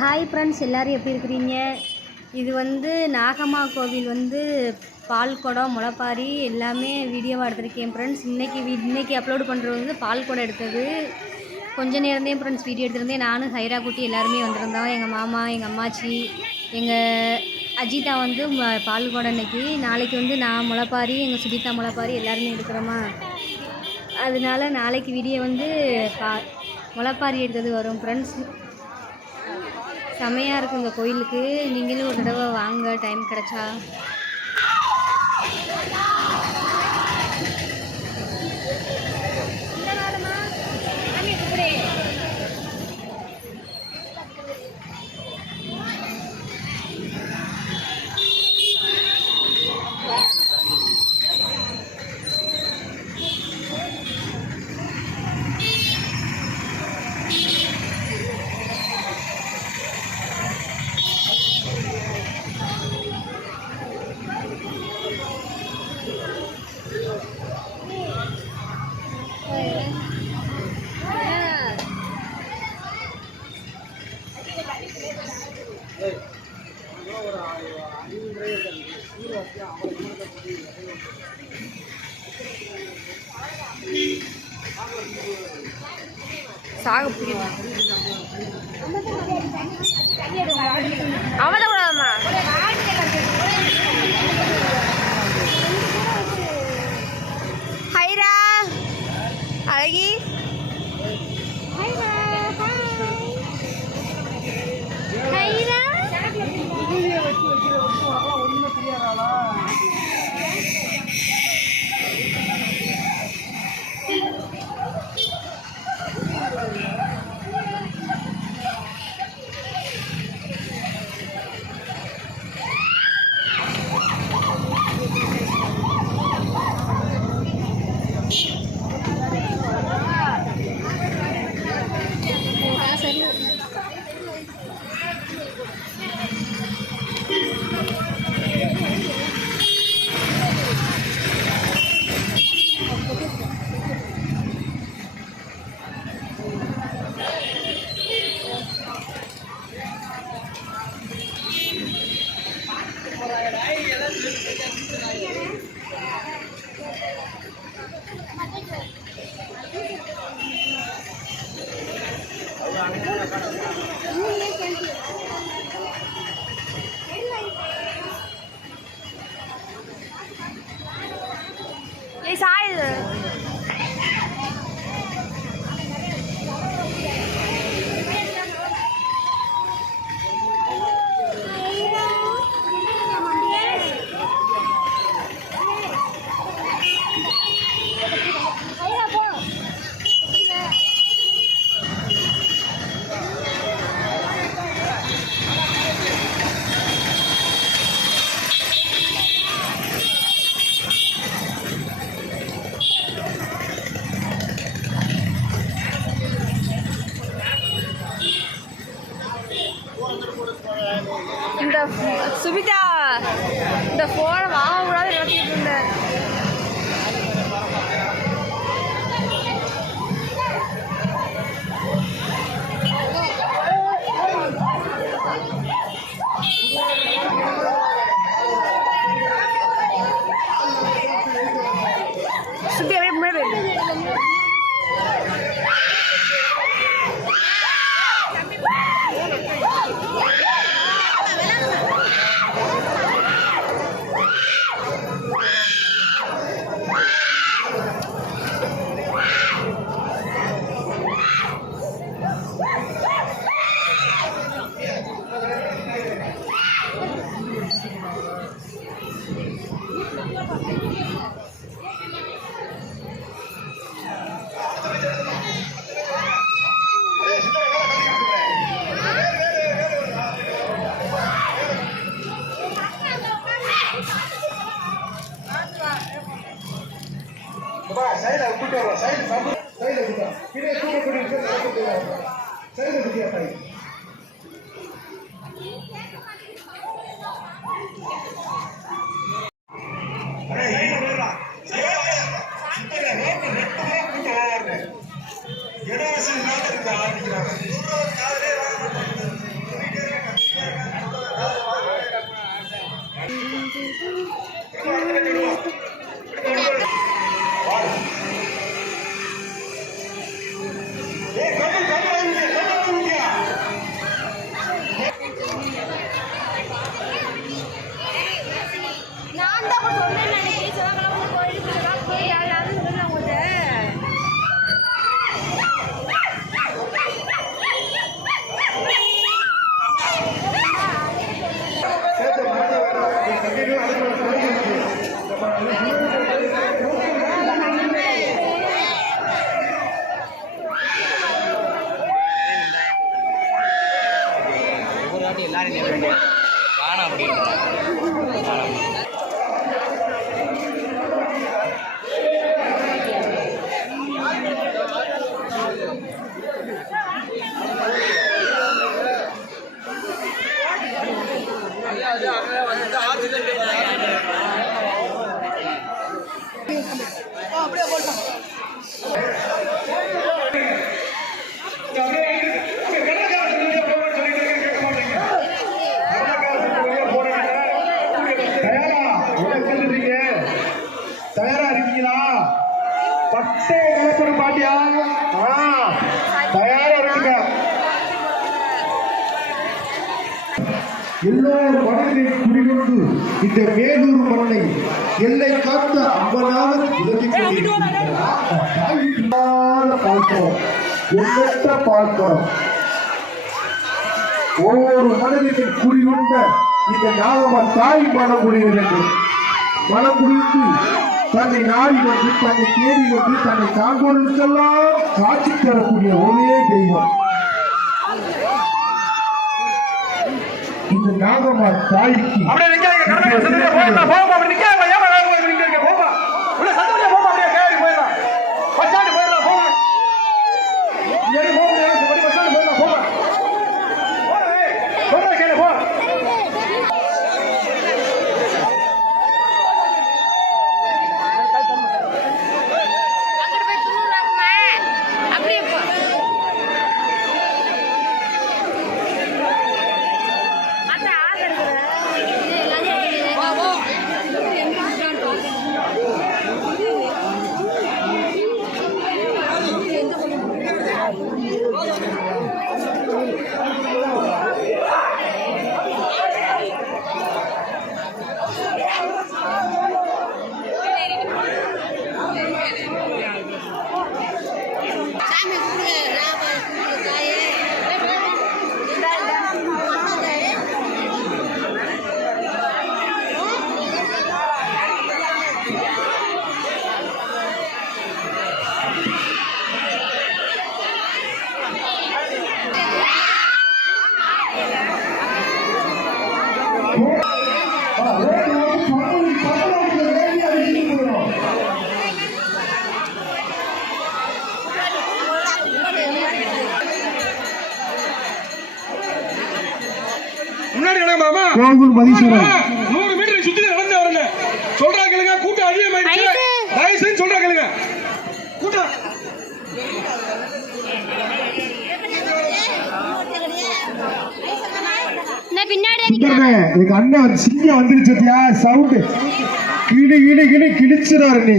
Hi friends எல்லோரும் எப்படி இருக்கிறீங்க? இது வந்து நாகம்மா கோவில் வந்து பால் குடம் முளைப்பாரி எல்லாமே வீடியோவாக எடுத்திருக்கேன் ஃப்ரெண்ட்ஸ் இன்றைக்கி வீ இன்றைக்கி அப்லோடு பண்ணுறது வந்து பால் குடம் எடுத்தது. கொஞ்ச நேரந்தே ஃப்ரெண்ட்ஸ் வீடியோ எடுத்திருந்தேன். நானும் ஹைரா குட்டி எல்லாருமே வந்திருந்தோம். எங்கள் மாமா எங்கள் அம்மாச்சி எங்கள் அஜிதா வந்து பால்குடம் பால் குடம் இன்னைக்கு. நாளைக்கு வந்து நான் முளைப்பாரி எங்கள் சுஜிதா முளைப்பாரி எல்லாருமே எடுக்கிறோமா? அதனால நாளைக்கு வீடியோ வந்து பா முளைப்பாரி எடுத்தது வரும் ஃப்ரெண்ட்ஸ் செமையாக இருக்கும் இந்த கோயிலுக்கு. நீங்களும் ஒரு தடவை வாங்க டைம் கிடச்சா. 哪个不给你。இருக்கீங்களா பட்டே கலப்படம் பாட்டியா தயாரா இருக்குங்க. எல்லோரும் மனதிலே குடிகொண்டு இந்த மேலூர் மண்ணை எல்லை காத்த அம்மனாக விலகிக் பார்க்கிறோம் எண்ணற்ற பார்க்கிறோம் ஒவ்வொரு மனிதனின் குடிகொண்ட இந்த நாகம தாய் மனம் முடிகிறது மனம் முடிந்து தன்னை நாடி வந்து தன்னை தேடி வந்து தன்னை காண்பவர்களுக்கெல்லாம் காட்சி தரக்கூடிய ஒரே தெய்வம். இந்த நாகமார் தாய்க்கு கோகுல் மதீஸ்வரன் நூறு மீட்டர் சுத்தி நடந்து வரங்க சொல்றா கேளுங்க கூட்டம் அதிகமாயிடுச்சு. தயவு செஞ்சு சொல்றா கேளுங்க. கூட்டம். அண்ணன் சிங்கம் வந்துருச்சத்தியா சவுண்டு. கிளி கிளி கிளி கிழிச்சிடாரு நீ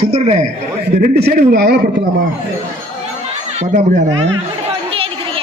சுந்தரனே இந்த ரெண்டு சைடு ஒரு அகலப்படுத்தலாமா? பண்ண முடியாதா இங்கே இருக்கிறீங்க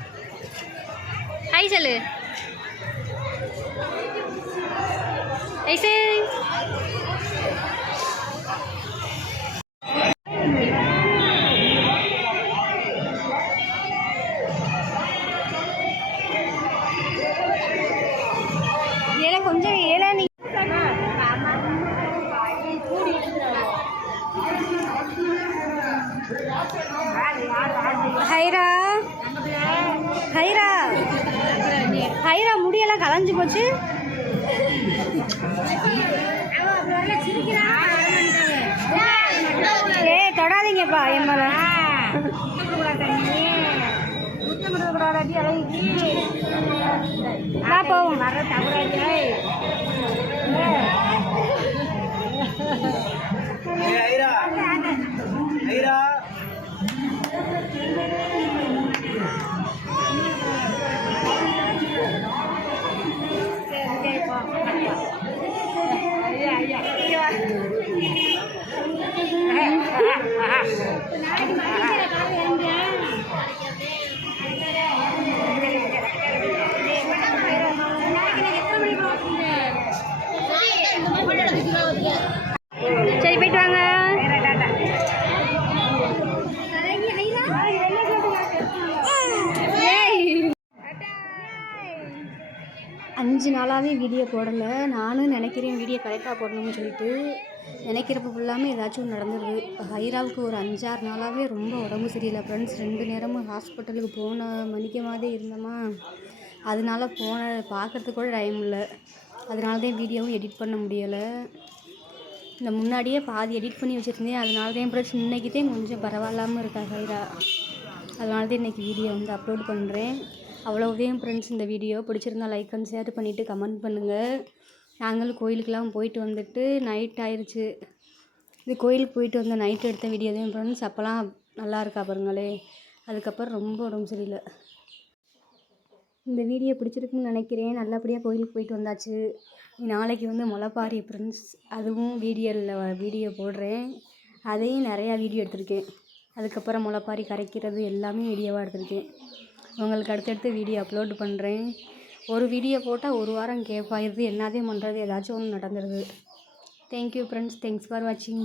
ஹாய் சொல்லு ஐசு ஏல ஏய் தொடாதீங்கப்பா என் மேல போவோம். வர தவறாடியே அஞ்சு நாளாகவே வீடியோ போடலை. நானும் நினைக்கிறேன் வீடியோ கரெக்டாக போடணும்னு சொல்லிட்டு நினைக்கிறப்ப ஃபுல்லாமே ஏதாச்சும் ஒன்று நடந்துருது. இப்போ ஹைராவுக்கு ஒரு அஞ்சாறு நாளாகவே ரொம்ப உடம்பு சரியில்லை. ஃப்ரெண்ட்ஸ் ரெண்டு நேரமும் ஹாஸ்பிட்டலுக்கு போன மணிக்கமாதே இருந்தோமா? அதனால போன பார்க்கறதுக்கு கூட டைம் இல்லை. அதனால தான் வீடியோவும் எடிட் பண்ண முடியலை. இந்த முன்னாடியே பாதி எடிட் பண்ணி வச்சுருந்தேன். அதனால தான் ஃப்ரெண்ட்ஸ் இன்னைக்கு தான் கொஞ்சம் பரவாயில்லாமல் இருக்கா ஹைரா. அதனால தான் இன்றைக்கி வீடியோ வந்து அப்லோட் பண்ணுறேன் அவ்வளோவே ஃப்ரெண்ட்ஸ் இந்த வீடியோ பிடிச்சிருந்தா லைக் அண்ட் ஷேர் பண்ணிவிட்டு கமெண்ட் பண்ணுங்கள் நாங்களும் கோயிலுக்கெல்லாம் போயிட்டு வந்துட்டு நைட் ஆயிடுச்சு இது கோயிலுக்கு போயிட்டு வந்த நைட் எடுத்த வீடியோ தான் ஃப்ரெண்ட்ஸ் அப்போல்லாம் நல்லா இருக்கா பாருங்களே. அதுக்கப்புறம் ரொம்ப உடம்பு சரியில்லை. இந்த வீடியோ பிடிச்சிருக்குன்னு நினைக்கிறேன். நல்லபடியாக கோயிலுக்கு போயிட்டு வந்தாச்சு. நாளைக்கு வந்து முளைப்பாரி ஃப்ரெண்ட்ஸ் அதுவும் வீடியோவில் வீடியோ போடுறேன். அதையும் நிறையா வீடியோ எடுத்திருக்கேன். அதுக்கப்புறம் முளைப்பாரி கரைக்கிறது எல்லாமே வீடியோவாக எடுத்திருக்கேன். உங்களுக்கு அடுத்தடுத்து வீடியோ அப்லோட் பண்ணுறேன் ஒரு வீடியோ போட்டால் ஒரு வாரம் கேப் ஆயிடுது. என்னதையும் பண்ணுறது ஏதாச்சும் ஒன்று நடந்துடுது thank you friends thanks for வாட்சிங்